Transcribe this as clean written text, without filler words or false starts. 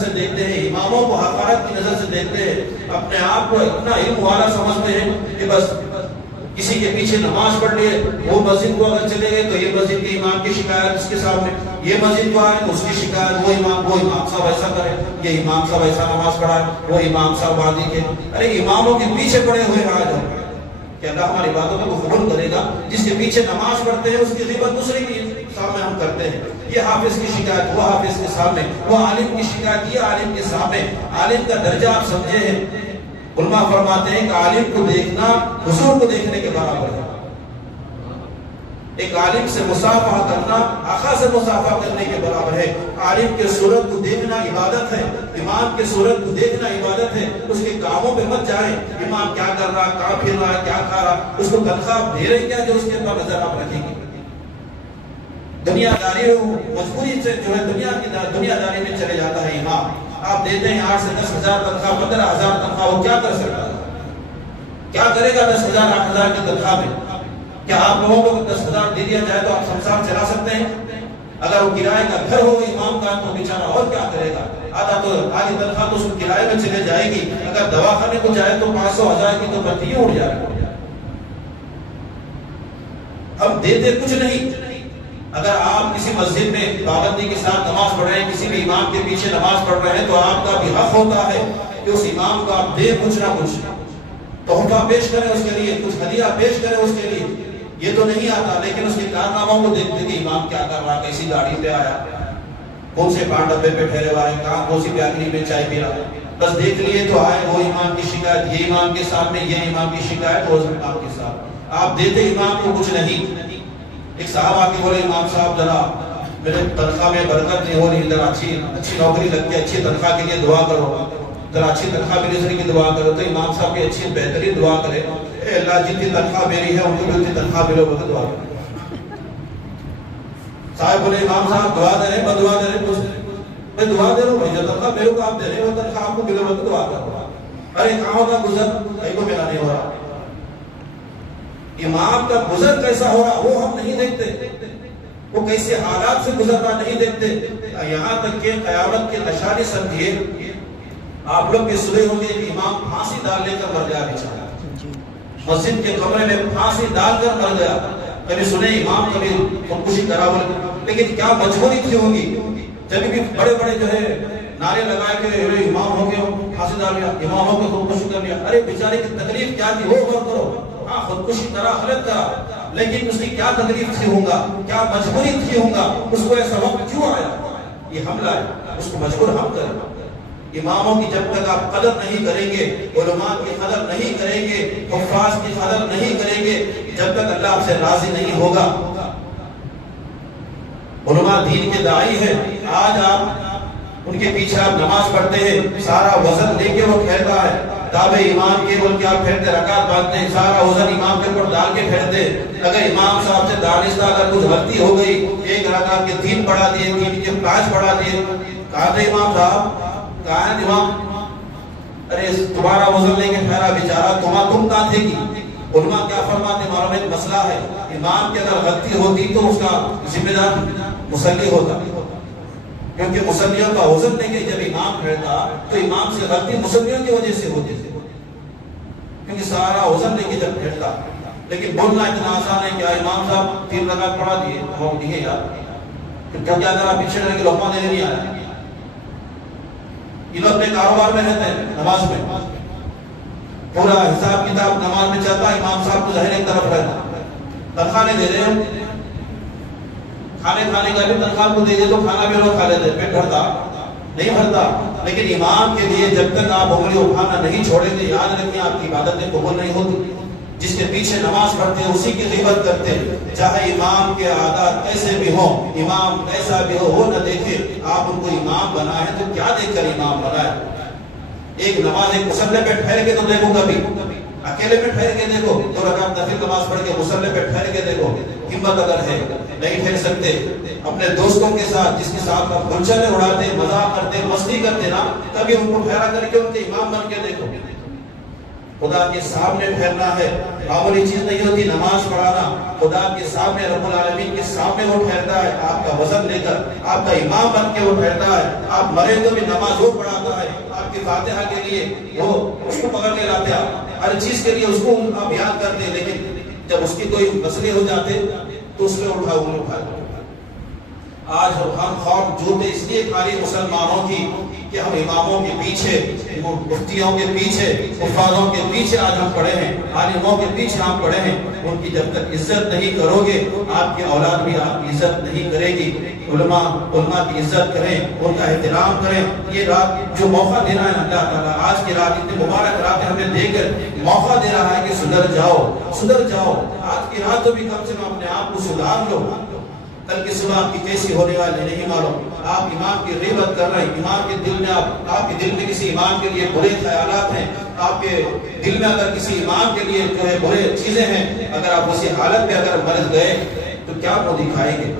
سے دیکھتے ہیں، اماموں کو حقارت کی نظر سے دیکھتے ہیں، اپنے آپ کو اتنا علم والا سمجھتے ہیں کہ بس کسی کے پیچھے نماز پڑھ لیے، وہ مسجد کو اگر چلے گئے تو یہ مسجد کے امام کی شکایت اس کے سامنے، یہ مسجد کو آئے تو اس کی شکایت، وہ امام صاحب ایسا کرے، یہ امام صاحب ایسا نماز پڑھائے، وہ امام صاحب وادی کے، ارے اماموں کے پیچھے پڑے ہوئے آج ہم کہ اللہ ہماری باتوں کو قبول کرے گا. جس کے پیچھے نماز پڑھتے ہیں اس کی غیبت دوسرے کے سامنے ہم کرتے ہیں. یہ حافظ کی شکایت وہ حافظ کے سامنے، وہ عالم کی شکایت یہ عالم کے سامنے. عالم کا درجہ آپ سمجھے ہیں، علماء فرماتے ہیں کہ عالم کو دیکھنا حضور کو دیکھنے کے برابر ہے. ایک عالم سے مصافحہ کرنا آقا سے مصافحہ کرنے کے برابر ہے. عالم کے صورت کو دیکھنا عبادت ہے، امام کے صورت کو دیکھنا عبادت ہے. اس کے کاموں پہ مت جائیں، امام کیا کر رہا، کہاں پھر رہا، کیا کھا رہا، اس کو تنخواہ دے رہے کیا جو اس کے اوپر نظر آپ رکھیں گے. دنیا داری ہو، مجبوری سے جو ہے دنیا داری میں چلے جاتا ہے امام. آپ دیتے ہیں 8 سے 10,000 تنخواہ، 15,000 تنخواہ، وہ کیا کر سکتا ہے؟ کیا کرے گا 10,000 8,000 کی تنخواہ میں؟ کیا آپ لوگوں کو 10,000 دے دیا جائے تو آپ سنسار چلا سکتے ہیں؟ اگر وہ کرائے کا گھر ہو امام کا تو بیچارہ اور کیا کرے گا؟ آدھی تنخواہ تو اس کو کرائے میں چلے جائے گی. اگر دواخانے کو جائے تو 500,000 کی تو بتی اڑ جائے گی. ہم دیتے کچھ نہیں. اگر آپ کسی مسجد میں پابندی کے ساتھ نماز پڑھ رہے ہیں، کسی بھی امام کے پیچھے نماز پڑھ رہے ہیں، تو آپ کا بھی حق ہوتا ہے کہ اس امام کو آپ دیں کچھ نہ کچھ تحفہ پیش کریں، اس کے لیے کچھ ہدیہ پیش کریں اس کے لیے. یہ تو نہیں آتا، لیکن اس کے کارناموں کو دیکھتے کہ امام کیا کر رہا، کیسی گاڑی پہ آیا، کون سے پان ڈبے پہ ٹھہرے ہوا ہے، کہاں کون سی بیکری میں چائے پی رہا ہے. بس دیکھ لیے تو آئے وہ امام کی شکایت، یہ امام کے سامنے، یہ امام کی شکایت، وہ امام کے ساتھ. آپ دیتے امام کو کچھ نہیں. ایک صاحب آ کے بولے امام صاحب ذرا میرے تنخواہ میں برکت نہیں ہو رہی، ذرا اچھی نوکری لگ کے اچھی تنخواہ کے لیے دعا کرو، ذرا اچھی تنخواہ ملنے کی دعا کرو. تو امام صاحب کی اچھی بہترین دعا کرے، اے اللہ جتنی تنخواہ میری ہے ان کو بھی اتنی تنخواہ ملو، وہ دعا کرے. صاحب بولے امام صاحب دعا دے رہے، بدعا دے رہے، میں دعا دے رہا ہوں بھائی، جو تنخواہ میرے کو آپ دے رہے ہیں وہ تنخواہ آپ کو ملو، وہ دعا کرو. ارے کہاں ہوگا گزر، کہیں کو میرا نہیں ہو رہا. امام کا گزر کیسا ہو رہا وہ ہم نہیں دیکھتے، وہ کیسے حالات سے گزرتا نہیں دیکھتے. یہاں تک کہ قیامت کے نشانے سمجھیے، آپ لوگ بھی سنے ہوں گے کہ امام پھانسی ڈال لے کر مر گیا بیچارہ، مسجد کے کمرے میں پھانسی ڈال کر مر گیا. کبھی سنے امام کبھی خودکشی کرا ہوا، لیکن کیا مجبوری تھی ہوگی. جب بھی بڑے بڑے جو ہے نعرے لگائے کہ امام ہو گیا پھانسی ڈال لیا، امام ہو گیا خودکشی کر لیا. ارے بیچارے کی تکلیف کیا تھی وہ غور کرو. ہاں خودکشی کرا، غلط کرا، لیکن اس کی کیا تکلیف تھی ہوگا، کیا مجبوری تھی ہوگا، اس کو ایسا وقت کیوں آیا. یہ حملہ ہے، اس کو مجبور ہم کریں. اماموں کی جب تک آپ قدر نہیں کریں گے، علماء کی قدر نہیں کریں گے، حفاظ کی قدر نہیں کریں گے، جب تک اللہ آپ سے راضی نہیں ہوگا. علماء دین کے داعی ہیں. آج آپ ان کے پیچھے آپ نماز پڑھتے ہیں، سارا وزن لے کے وہ پھیرتا ہے، تابع امام کے بول کے آپ پھیرتے، رکعت باندھتے ہیں، سارا وزن امام کے اوپر ڈال کے پھیرتے. اگر امام صاحب سے دانستہ اگر کچھ غلطی ہو گئی، ایک رکعت کے 3 پڑھا دیے، 3 کے 5 پڑھا دیے، کہا تھا امام صاحب، کہا ہے امام، ارے تمہارا وزن لے کے پھیرا بیچارہ، تم کہاں تھے گی. علماء کیا فرماتے، معلوم ایک مسئلہ ہے، امام کی اگر غلطی ہوتی تو اس کا ذمہ دار مصلی ہوتا، کیونکہ مصلیوں کا وزن لے کے جب امام پھیرتا تو امام سے غلطی مصلیوں کی وجہ سے ہوتی تھی، کیونکہ سارا وزن لے کے جب پھیرتا. لیکن بولنا اتنا آسان ہے کہ امام صاحب 3 رکعت پڑھا دیے، ہم دیے یار، کیا کیا کرا پیچھے رہ کے لقمہ دینے نہیں آیا. یہ لوگ اپنے کاروبار میں رہتے ہیں، نماز میں پورا حساب کتاب نماز میں چلتا. امام صاحب کو ظاہر ایک طرف رہتا، تنخواہ نہیں دے رہے، کھانے کا بھی تنخواہ کو دے دے تو کھانا بھی لوگ کھا لیتے، پیٹ بھرتا نہیں بھرتا. لیکن امام کے لیے جب تک آپ انگلی اٹھانا نہیں چھوڑیں گے، یاد رکھیں آپ کی عبادتیں قبول نہیں ہوتی. جس کے پیچھے نماز پڑھتے ہیں اسی کی غیبت کرتے ہیں، چاہے امام کے عادات کیسے بھی ہوں، امام کیسا بھی ہو، وہ نہ دیکھے. آپ ان کو امام بنائے تو کیا دیکھ کر امام بنائے. ایک نماز ایک مصلی پہ ٹھہر کے تو دیکھو، کبھی اکیلے میں ٹھہر کے دیکھو، 2 رکعت نفل نماز پڑھ کے مصلی پہ ٹھہر کے دیکھو. ہمت اگر ہے نہیں ٹھہر سکتے، اپنے دوستوں کے ساتھ جس کے ساتھ آپ گلچنے اڑاتے، مزاح کرتے، مستی کرتے نا، کبھی ان کو ٹھہرا کر کے ان کے امام بن کے دیکھو. خدا کے سامنے ٹھہرنا ہے، معمولی چیز نہیں ہوتی نماز پڑھانا، خدا کے سامنے رب العالمین کے سامنے وہ ٹھہرتا ہے، آپ کا وزن لے کر، آپ کا امام بن کے وہ ٹھہرتا ہے، آپ مرے تو بھی نماز وہ پڑھاتا ہے، آپ کی فاتحہ کے لیے وہ اس کو پکڑ کے لاتے ہیں، ہر چیز کے لیے اس کو آپ یاد کرتے ہیں، لیکن جب اس کی کوئی مسئلے ہو جاتے تو اس میں اٹھا آج ہم خوف جوتے اس لیے کھاری مسلمانوں کی کہ ہم اماموں کے پیچھے، مفتیوں کے پیچھے، حفاظوں کے پیچھے آج ہم پڑے ہیں، عالموں کے پیچھے ہم پڑے ہیں. ان کی جب تک عزت نہیں کرو گے آپ کی اولاد بھی آپ کی عزت نہیں کرے گی. علماء کی عزت کریں، ان کا احترام کریں. یہ رات جو موقع دے رہا ہے اللہ تعالیٰ، آج کی رات اتنی مبارک رات ہمیں دے کر موقع دے رہا ہے کہ سدھر جاؤ. آج کی رات تو بھی کم سے کم اپنے آپ کو سدھار لو. کل کی صبح آپ کی کیسی ہونے والی نہیں معلوم. آپ امام کی غیبت کر رہے ہیں، امام کے دل میں آپ کے دل میں کسی امام کے لیے برے خیالات ہیں، آپ کے دل میں اگر کسی امام کے لیے جو ہے برے چیزیں ہیں، اگر آپ اسی حالت میں اگر مرض گئے تو کیا وہ دکھائیں گے؟